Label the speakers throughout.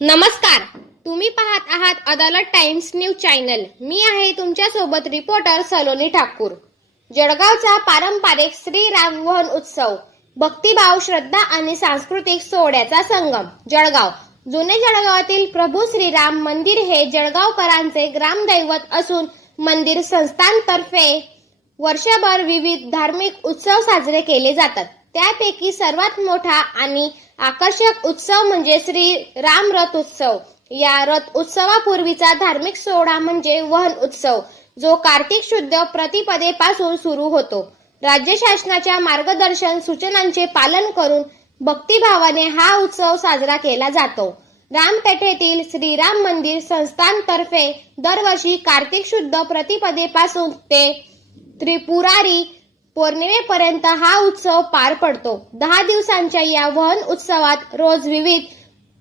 Speaker 1: नमस्कार. तुम्ही पाहत आहात अदालत टाइम्स न्यूज चॅनल. मी आहे तुमच्यासोबत रिपोर्टर सलोनी ठाकूर. जळगावचा पारंपरिक श्री रामवहन उत्सव भक्तिभाव श्रद्धा आणि सांस्कृतिक सोहळ्याचा संगम जळगाव. जुने जळगावातील प्रभू श्रीराम मंदिर हे जळगावकरांचे ग्रामदैवत असून मंदिर संस्थांतर्फे वर्षभर विविध धार्मिक उत्सव साजरे केले जातात. त्यापैकी सर्वात मोठा आणि आकर्षक उत्सव म्हणजे श्री राम रथ उत्सव. या रथ उत्सवापूर्वीचा धार्मिक सोहळा म्हणजे वहन उत्सव जो कार्तिक शुद्ध प्रतिपदेपासून सुरू होतो. राज्य शासनाच्या मार्गदर्शन सूचनांचे पालन करून भक्तिभावाने हा उत्सव साजरा केला जातो. रामपेठेतील श्रीराम मंदिर संस्थांतर्फे दरवर्षी कार्तिक शुद्ध प्रतिपदेपासून ते त्रिपुरारी पौर्णिमेपर्यंत हा उत्सव पार पडतो. दहा दिवसांच्या या वहन उत्सवात रोज विविध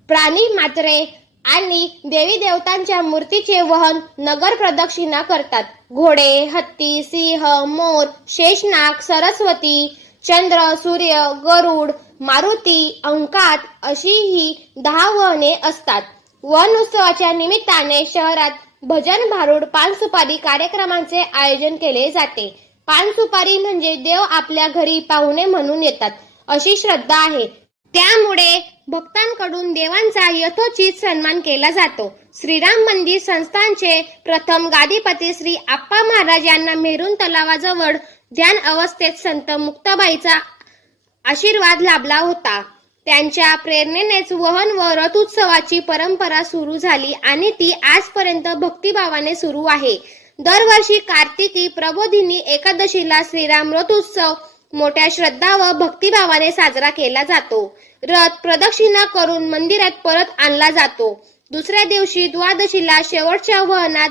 Speaker 1: प्राणी मात्रे आणि देवी देवतांच्या मूर्तीचे वहन नगर प्रदक्षिणा करतात. घोडे हत्ती सिंह मोर शेषनाग सरस्वती चंद्र सूर्य गरुड मारुती अंकात अशी ही दहा वहने असतात. वन उत्सवाच्या निमित्ताने शहरात भजन भारुड पानसुपारी कार्यक्रमांचे आयोजन केले जाते. पानसुपारी म्हणजे देव आपल्या घरी पाहुणे म्हणून येतात अशी श्रद्धा आहे. त्यामुळे भक्तांकडून देवांचा यथोचित सन्मान केला जातो. श्रीराम मंदिर संस्थानचे प्रथम गादीपती श्री आप्पा महाराज यांना मेरून तलावाजवळ ध्यान अवस्थेत संत मुक्ताबाईचा आशीर्वाद लाभला होता. त्यांच्या प्रेरणेनेच वहन व रथ उत्सवाची परंपरा सुरू झाली आणि ती आजपर्यंत भक्तिभावाने सुरू आहे. दरवर्षी कार्तिकी प्रबोधिनी एकादशीला श्रीराम रथ उत्सव मोठ्या श्रद्धा व भक्तिभावाने साजरा केला जातो. रथ प्रदक्षिणा करून मंदिरात परत आणला जातो. दुसऱ्या दिवशी द्वादशीला शेवटच्या वहनात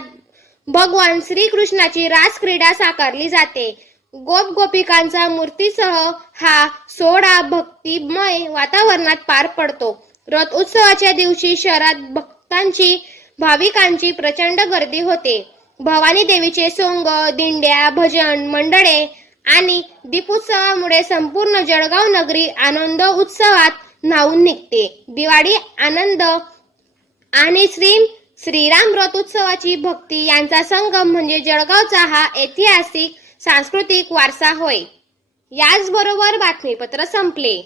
Speaker 1: भगवान श्रीकृष्णाची रासक्रीडा साकारली जाते. गोप गोपिकांचा मूर्तीसह हा सोहळा भक्तिमय वातावरणात पार पडतो. रथ उत्सवाच्या दिवशी शहरात भक्तांची भाविकांची प्रचंड गर्दी होते. भवानी देवीचे सोंग दिंड्या भजन मंडळे आणि दीपोत्सवामुळे संपूर्ण जळगाव नगरी आनंद उत्सवात न्हावून निघते. दिवाळी आनंद आणि श्री श्रीराम रथ उत्सवाची भक्ती यांचा संगम म्हणजे जळगावचा हा ऐतिहासिक सांस्कृतिक वारसा होय. याचबरोबर बातमीपत्र संपले.